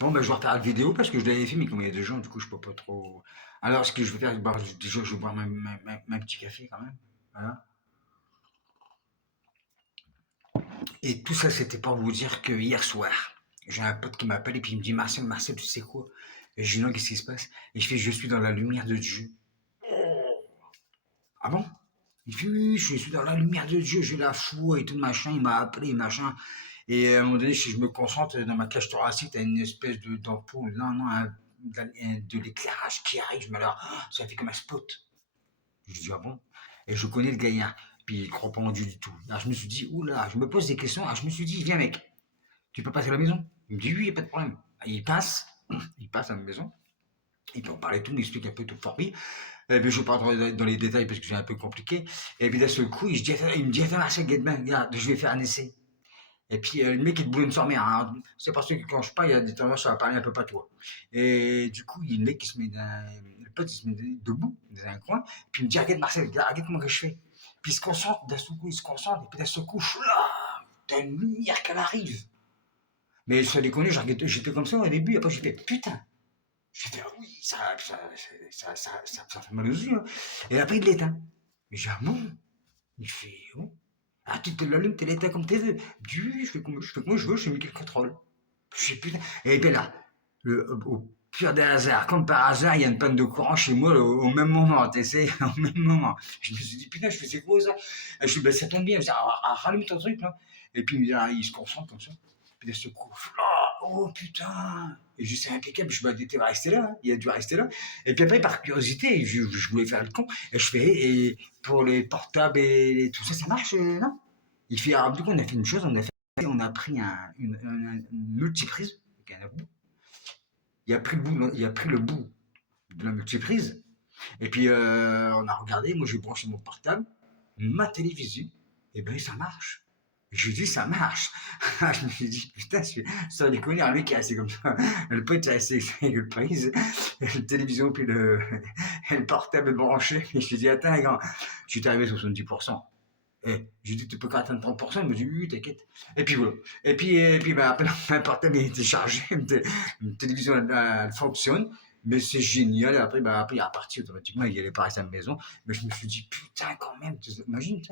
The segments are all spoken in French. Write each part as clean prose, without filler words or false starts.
Bon, ben, je vais refaire la vidéo parce que je l'avais fait, mais comme il y a 2 jours, du coup, je peux pas trop. Alors, ce que je vais faire, bah, déjà, je vais boire ma petit café quand même. Voilà. Et tout ça, c'était pour vous dire que hier soir, j'ai un pote qui m'appelle et puis il me dit Marcel, Marcel, tu sais quoi? Et je dis non, qu'est-ce qui se passe? Et je fais je suis dans la lumière de Dieu. Ah bon? Il fait oui, oui, je suis dans la lumière de Dieu, j'ai la foi et tout machin. Il m'a appelé, machin. Et à un moment donné, si je me concentre dans ma cage thoracique, t'as une espèce d'ampoule, non, non, de l'éclairage qui arrive. Je me dis, ça fait comme un spot. Je dis, ah bon? Et je connais le gaillard. Puis il croit pas en Dieu du tout. Alors je me suis dit, oula, je me pose des questions. Alors je me suis dit, viens mec, tu peux passer à la maison? Il me dit, oui, il n'y a pas de problème. Il passe, il passe à la maison. Il peut en parler tout, il m'explique un peu tout fort. Et puis je ne vais pas rentrer dans les détails parce que c'est un peu compliqué. Et puis d'un seul coup, il me dit, attends, Marcel Guedman, regarde, je vais faire un essai. Et puis le mec, il te boule une mère. Hein. C'est parce que quand je parle, il y a des tendances à parler un peu patois. Et du coup, il y a le mec qui se met le pote, il se met debout dans un coin. Puis il me dit, regarde Marcel, regarde comment je fais. Puis il se concentre, d'un seul coup, il se concentre. Et puis d'un seul coup, là, t'as une lumière qui arrive. Mais sans déconner, j'étais comme ça au début. Après, j'ai fait, putain. J'ai fait, ah oui, ça fait mal aux yeux. Hein. Et après, il l'éteint. Mais j'ai un bon. Il fait, oh. Ah, tu te l'allumes, tu l'éteins comme tu veux. Je fais comme je veux, je fais Mickey Control. Je fais putain. Et bien là, au pire des hasards, comme par hasard, il y a une panne de courant chez moi au même moment, tu sais, au même moment. Je me suis dit, putain, je fais c'est quoi ça? Et je suis, ben ça tombe bien, je dis, rallume ton truc là. Et puis là, il se concentre comme ça. Puis il se couvre. Oh putain! Et je dis, c'est impeccable, je me dis, tu vas rester là, hein. Il a dû rester là. Et puis après, par curiosité, je voulais faire le con. Et je fais, et pour les portables et tout ça, ça marche, non? Il fait, alors du coup, on a fait une chose, on a pris une multiprise, avec un bout. Il a pris le bout de la multiprise. Et puis, on a regardé, moi j'ai branché mon portable, ma télévision, et ben ça marche. Je dis, ça marche. Je me suis dit, putain, sans déconner, un mec qui est assez comme ça. Le pote est assez avec le prise, la télévision, puis le portable branché. Et je me suis dit, attends, grand, je suis arrivé à 70%. Je lui dis, tu peux pas atteindre 30%. Il me dit, oui, t'inquiète. Et puis voilà. Et puis bah, après, ma portable a été chargé, ma télévision elle fonctionne. Mais c'est génial. Et après, bah, après, il est reparti automatiquement. Il allait pas rester à la maison. Mais je me suis dit, putain, quand même, imagine,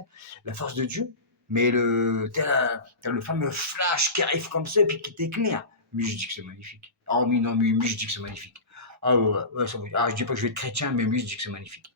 la force de Dieu. Mais t'as le fameux flash qui arrive comme ça et puis qui t'éclaire. Mais je dis que c'est magnifique. Oh, mais non, mais je dis que c'est magnifique. Ah, ouais, ouais, je dis pas que je vais être chrétien, mais je dis que c'est magnifique.